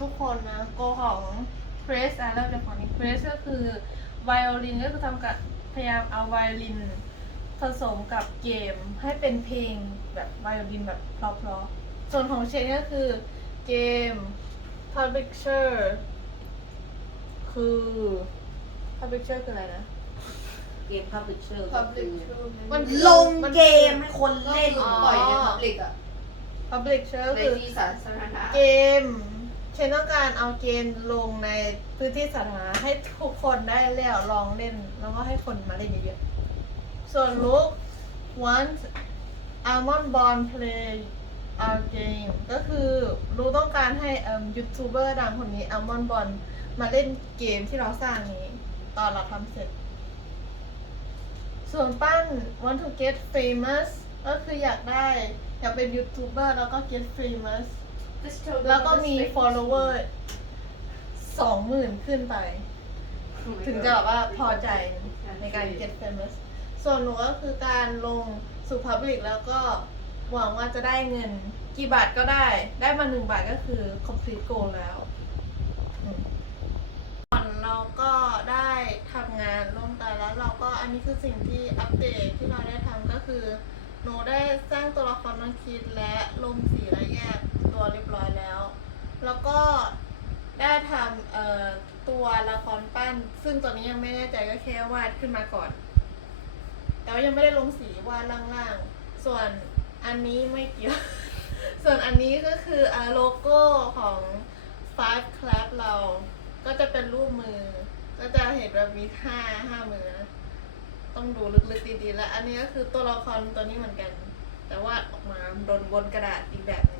ทุกคนนะโกของคริสอะเริ่มจากของนี้คริสก็คือไวโอลินก็คือทำกับพยายามเอาไวโอลินผสมกับเกมให้เป็นเพลงแบบไวโอลินแบบเพราะๆส่วนของเชนก็คือเกม publisher คือ publisher คืออะไรนะ เกมพับลิเชอร์พับลิกมันลงเกมให้คนเล่เล่นนปล่อยในพับลิกอะ publisher ในคือที่สาธารณะ เกม เชนต้องการเอาเกมลงในพื้นที่สาธารณะให้ทุกคนได้เล่นลองเล่น แล้วก็ให้คนมาเล่นเยอะๆ ส่วนลูก want almond bond play our game ก็คือรู้ต้องการให้ยูทูบเบอร์ดังคนนี้ almond bond มาเล่นเกมที่เราสร้างนี้ ตอนเราทำเสร็จ ส่วนปั้น want to get famous ก็คืออยากได้ อยากเป็นยูทูบเบอร์แล้วก็ get famous แล้วก็มี follower สองหมื่นขึ้นไปถึงจะแบบว่าพอใจในการ get famous ส่วนหนูก็คือการลงสู่ public แล้วก็หวังว่าจะได้เงินกี่บาทก็ได้ ได้มาหนึ่งบาทก็คือ complete goal แล้วอืมก่อนเราก็ได้ทำงานร่วมกันแล้วเราก็อันนี้คือสิ่งที่อัปเดตที่เราได้ทำก็คือ หนูได้สร้างตัวละครน้องคิดและลงสีและแยกตัวเรียบร้อยแล้ว แล้วก็ได้ทำเอ่อตัวละครปั้น ซึ่งตัวนี้ยังไม่แน่ใจก็แค่วาดขึ้นมาก่อน แต่ว่ายังไม่ได้ลงสีวาดล่างๆ ส่วนอันนี้ไม่เกี่ยว ส่วนอันนี้ก็คืออโลโก้ของ Five Club เรา ก็จะเป็นรูปมือ ก็จะเห็นแบบมีห้าห้ามือนะต้องดูลึกๆดีๆแล้ว อันนี้ก็คือตัวละครตัวนี้เหมือนกัน แต่ว่าดออกมาโดนบนกระดาษอีกแบบนึง